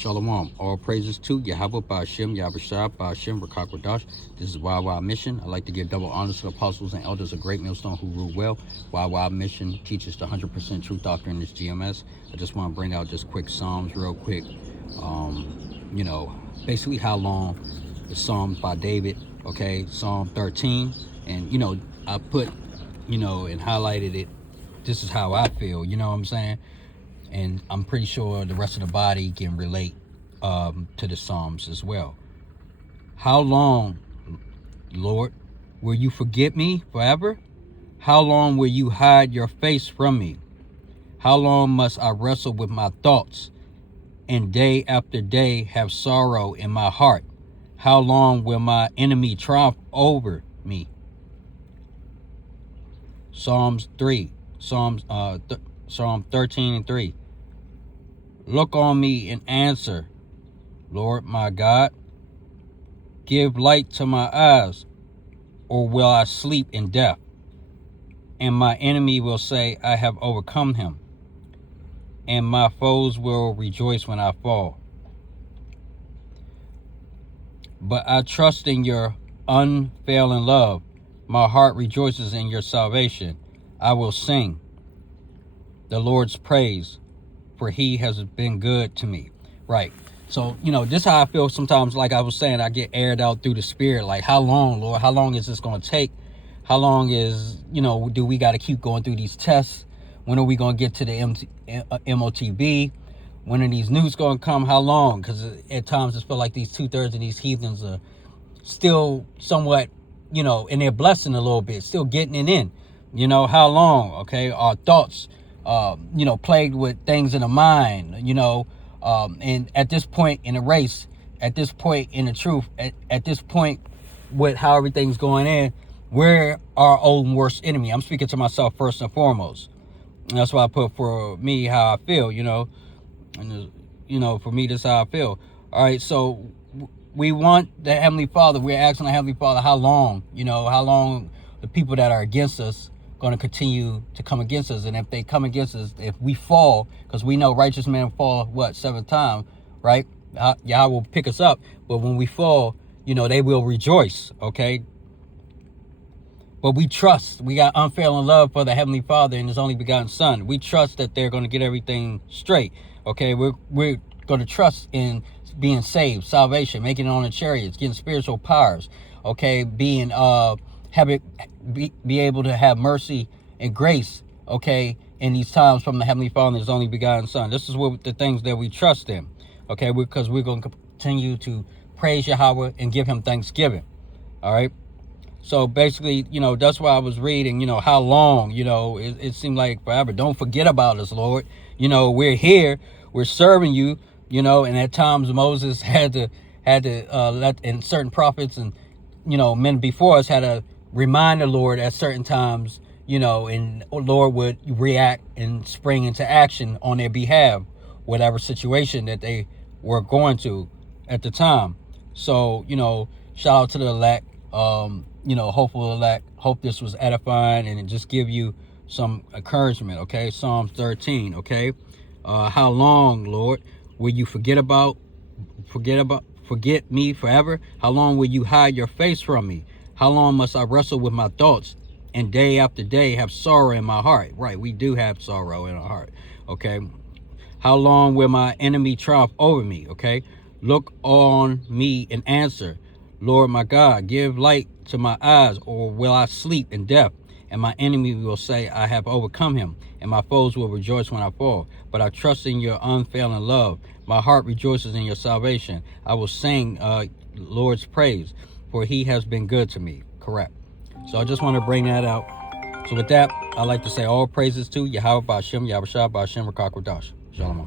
Shalom. All praises to Yahweh Ba'Shem, Yahushua Ba'Shem, Rakakwadash. This is y&ymission. I'd like to give double honors to the apostles and elders of Great Millstone who rule well. y&ymission teaches the 100% truth doctrine in this GMS. I just want to bring out just quick Psalms real quick. Basically how long the Psalms by David, okay, Psalm 13. And, I put, and highlighted it. This is how I feel, you know what I'm saying? And I'm pretty sure the rest of the body can relate to the Psalms as well. How long, Lord, will you forget me forever? How long will you hide your face from me? How long must I wrestle with my thoughts and day after day have sorrow in my heart? How long will my enemy triumph over me? Psalm 13 and 3. Look on me and answer, Lord my God. Give light to my eyes, or will I sleep in death? And my enemy will say, I have overcome him, and my foes will rejoice when I fall. But I trust in your unfailing love. My heart rejoices in your salvation. I will sing the Lord's praise, for he has been good to me. Right. So, this is how I feel sometimes. Like I was saying, I get aired out through the spirit. Like, how long, Lord? How long is this going to take? How long is, do we got to keep going through these tests? When are we going to get to the MOTB? When are these news going to come? How long? Because at times it feels like these 2/3 of these heathens are still somewhat, and they're blessing a little bit, still getting it in. How long? Okay. Our thoughts, plagued with things in the mind, and at this point in the race, at this point in the truth, at this point with how everything's going in, we're our own worst enemy. I'm speaking to myself first and foremost. And that's why I put for me how I feel, and, for me, this is how I feel. All right. So we want the Heavenly Father. We're asking the Heavenly Father, how long, how long the people that are against us going to continue to come against us. And if they come against us, if we fall, because we know righteous men fall, 7 times, right? Yah will pick us up. But when we fall, they will rejoice, okay? But we trust. We got unfailing love for the Heavenly Father and His only begotten Son. We trust that they're going to get everything straight, okay? We're going to trust in being saved, salvation, making it on the chariots, getting spiritual powers, okay? Being be able to have mercy and grace, okay, in these times from the Heavenly Father and His only begotten Son. This is what the things that we trust in, okay, because we're going to continue to praise Yahweh and give Him thanksgiving, all right? So basically, that's why I was reading, how long, it seemed like forever. Don't forget about us, Lord. We're here, we're serving you, and at times Moses had to let, and certain prophets and, men before us had to remind the Lord at certain times, and Lord would react and spring into action on their behalf, whatever situation that they were going to at the time. So, shout out to the elect, hopeful elect. Hope this was edifying and just give you some encouragement, okay? Psalms 13, okay? How long, Lord, will you forget me forever? How long will you hide your face from me? How long must I wrestle with my thoughts and day after day have sorrow in my heart? Right, we do have sorrow in our heart, okay? How long will my enemy triumph over me, okay? Look on me and answer, Lord my God, give light to my eyes, or will I sleep in death? And my enemy will say, I have overcome him, and my foes will rejoice when I fall. But I trust in your unfailing love. My heart rejoices in your salvation. I will sing Lord's praise, for he has been good to me. Correct. So I just want to bring that out. So with that, I'd like to say all praises to Yahweh Ba'Shem, Yahushua Ba'Shem, Rakakwadash. Shalom.